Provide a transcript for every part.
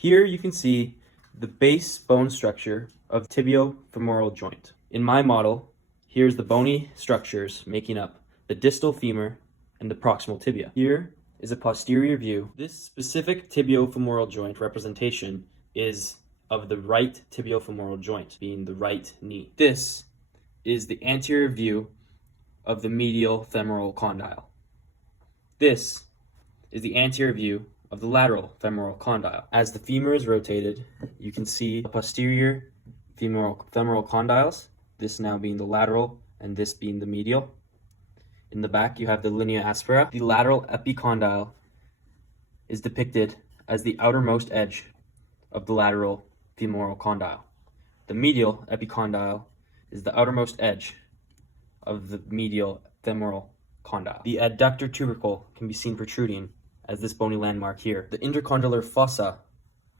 Here you can see the base bone structure of tibio-femoral joint. In my model, here's the bony structures making up the distal femur and the proximal tibia. Here is a posterior view. This specific tibio-femoral joint representation is of the right tibio-femoral joint, being the right knee. This is the anterior view of the medial femoral condyle. This is the anterior view of the lateral femoral condyle. As the femur is rotated, you can see the posterior femoral condyles, this now being the lateral and this being the medial. In the back, you have the linea aspera. The lateral epicondyle is depicted as the outermost edge of the lateral femoral condyle. The medial epicondyle is the outermost edge of the medial femoral condyle. The adductor tubercle can be seen protruding as this bony landmark here. The intercondylar fossa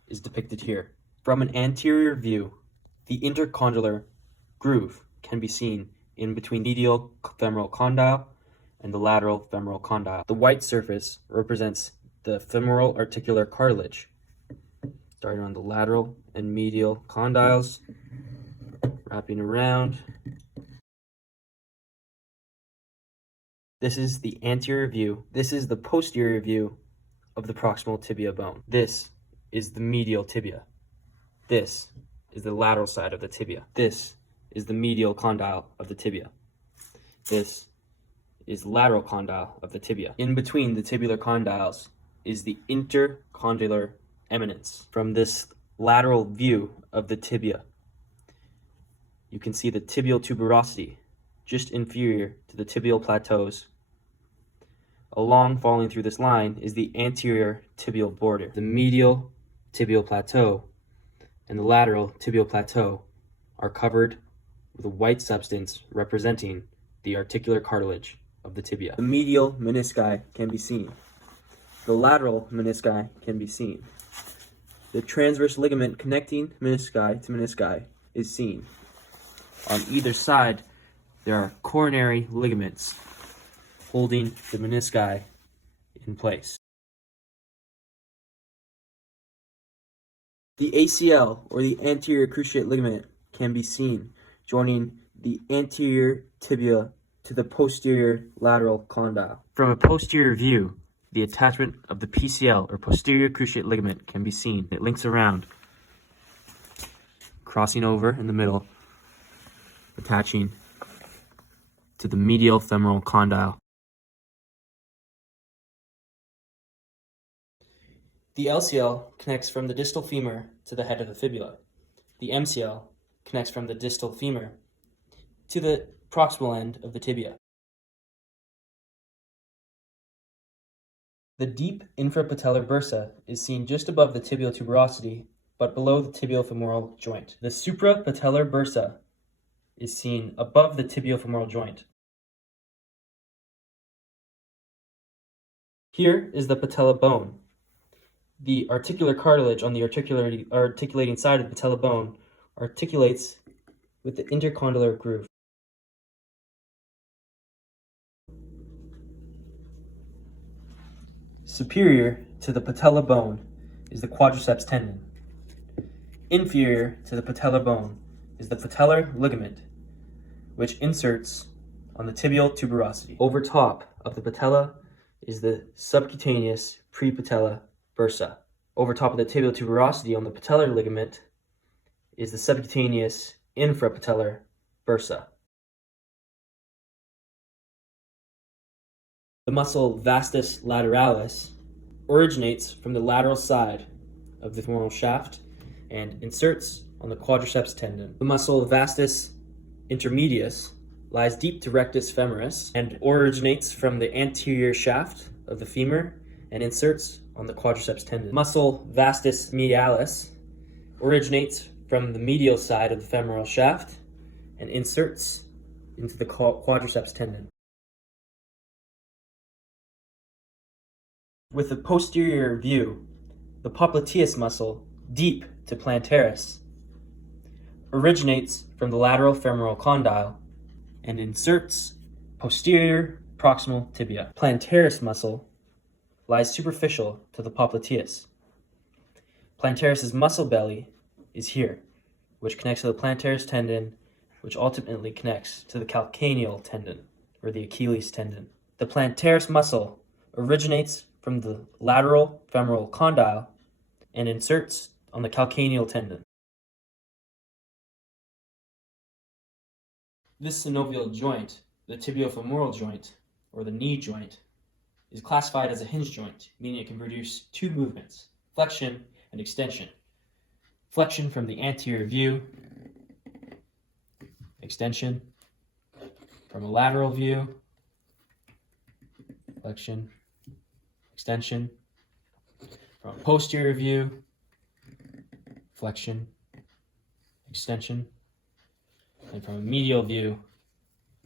is depicted here. From an anterior view, the intercondylar groove can be seen in between medial femoral condyle and the lateral femoral condyle. The white surface represents the femoral articular cartilage, starting on the lateral and medial condyles, wrapping around. This is the anterior view. This is the posterior view of the proximal tibia bone. This is the medial tibia. This is the lateral side of the tibia. This is the medial condyle of the tibia. This is the lateral condyle of the tibia. In between the tibular condyles is the intercondylar eminence. From this lateral view of the tibia, you can see the tibial tuberosity just inferior to the tibial plateaus. Along falling through this line is the anterior tibial border. The medial tibial plateau and the lateral tibial plateau are covered with a white substance representing the articular cartilage of the tibia. The medial menisci can be seen. The lateral menisci can be seen. The transverse ligament connecting menisci to menisci is seen. On either side, there are coronary ligaments holding the menisci in place. The ACL, or the anterior cruciate ligament, can be seen joining the anterior tibia to the posterior lateral condyle. From a posterior view, the attachment of the PCL, or posterior cruciate ligament, can be seen. It links around, crossing over in the middle, attaching to the medial femoral condyle. The LCL connects from the distal femur to the head of the fibula. The MCL connects from the distal femur to the proximal end of the tibia. The deep infrapatellar bursa is seen just above the tibial tuberosity, but below the tibio-femoral joint. The suprapatellar bursa is seen above the tibio-femoral joint. Here is the patella bone. The articular cartilage on the articulating side of the patella bone articulates with the intercondylar groove. Superior to the patella bone is the quadriceps tendon. Inferior to the patella bone is the patellar ligament, which inserts on the tibial tuberosity. Over top of the patella is the subcutaneous prepatella bursa. Over top of the tibial tuberosity on the patellar ligament is the subcutaneous infrapatellar bursa. The muscle vastus lateralis originates from the lateral side of the femoral shaft and inserts on the quadriceps tendon. The muscle vastus intermedius lies deep to rectus femoris and originates from the anterior shaft of the femur and inserts on the quadriceps tendon. Muscle vastus medialis originates from the medial side of the femoral shaft and inserts into the quadriceps tendon. With the posterior view, the popliteus muscle, deep to plantaris, originates from the lateral femoral condyle and inserts posterior proximal tibia. Plantaris muscle lies superficial to the popliteus. Plantaris's muscle belly is here, which connects to the plantaris tendon, which ultimately connects to the calcaneal tendon, or the Achilles tendon. The plantaris muscle originates from the lateral femoral condyle and inserts on the calcaneal tendon. This synovial joint, the tibio-femoral joint, or the knee joint, is classified as a hinge joint, meaning it can produce two movements, flexion and extension. Flexion from the anterior view, extension from a lateral view, flexion, extension from a posterior view, flexion, extension, and from a medial view,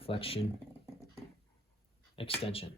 flexion, extension.